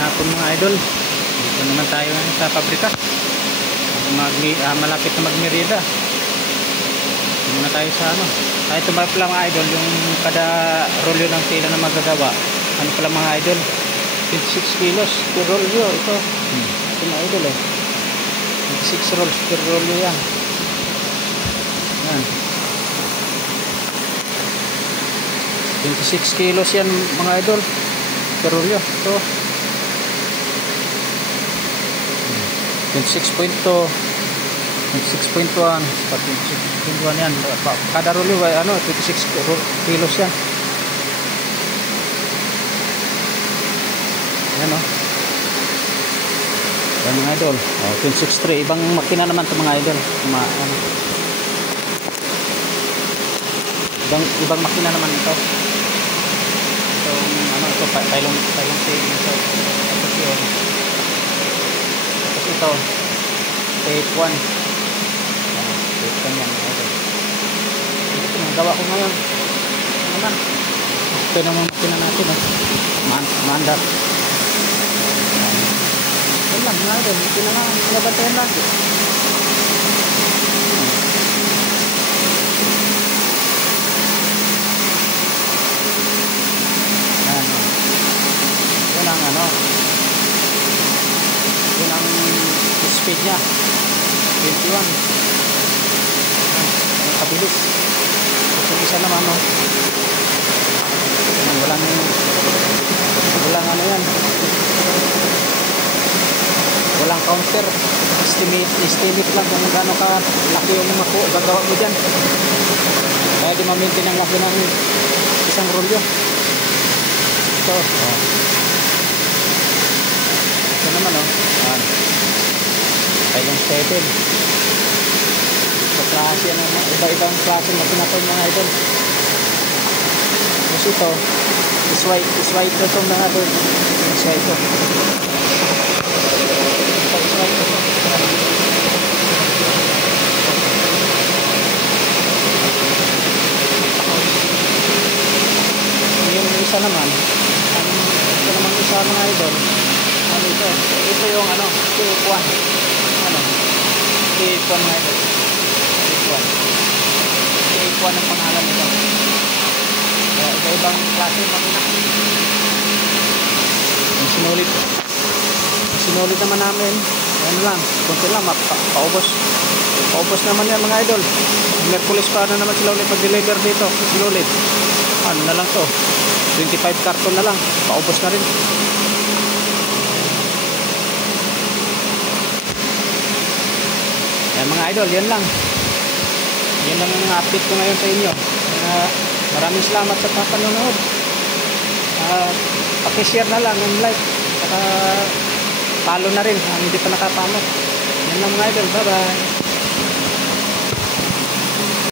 hapon mga idol. Dito naman tayo ngayon sa pabrika. Malapit na magmerienda. Dito muna tayo sa ano. Tayo tumay pala mga idol, yung kada rolyo ng tela na magagawa. Ano pala mga idol? 26 kilos per rolyo. Ito mga idol 26 rolls per rolyo yan. Yan. 26 kilos yan mga idol per rolyo. Ito 26.2 26.1 26.1 yan. Kada rolyo ano 26 kilos yan. Yan yan mga idol. 26.3. Ibang makina naman ito mga idol. Ibang makina naman ito. Ito taylong chain ito. Tapos ito tape 1. Tape 1 yan mga idol. Ito yung gawa ko ngayon. Ano naman? Ito naman makina natin Mandar. Yan lang mga idol. Ito na lang. Nabantayan lang. Yun ang speed nya 21 ang kabilis. Kasi isa naman walang ano yan, walang counter. Estimate lang kung gaano ka laki yung gagawa mo dyan, kaya di ma-maintain ang laki ng isang rolyo. Ito ito naman taylong 7. Sa klase iba-ibang klase na pinapon mga idol. Tapos ito iswipe ito mga idol. Iswipe ito yung isa naman. Ito naman isa mga idol. Ito yung tape 1. Tape 1 mga idol. Tape 1 ang pangalan nito. Iba-ibang klase makina. Yung sinulit naman namin. Ano lang, kunti lang, paubos naman yan mga idol. Merkulis pa naman sila ulit mag-deliver dito. Sinulit. Ano na lang to, 25 karton na lang, paubos na rin. Yan mga idol, yan lang. Yan lang ang update ko ngayon sa inyo. Maraming salamat sa panonood. Paki-share na lang and like. Saka follow na rin ang hindi pa nakapano. Yan lang mga idol, bye bye.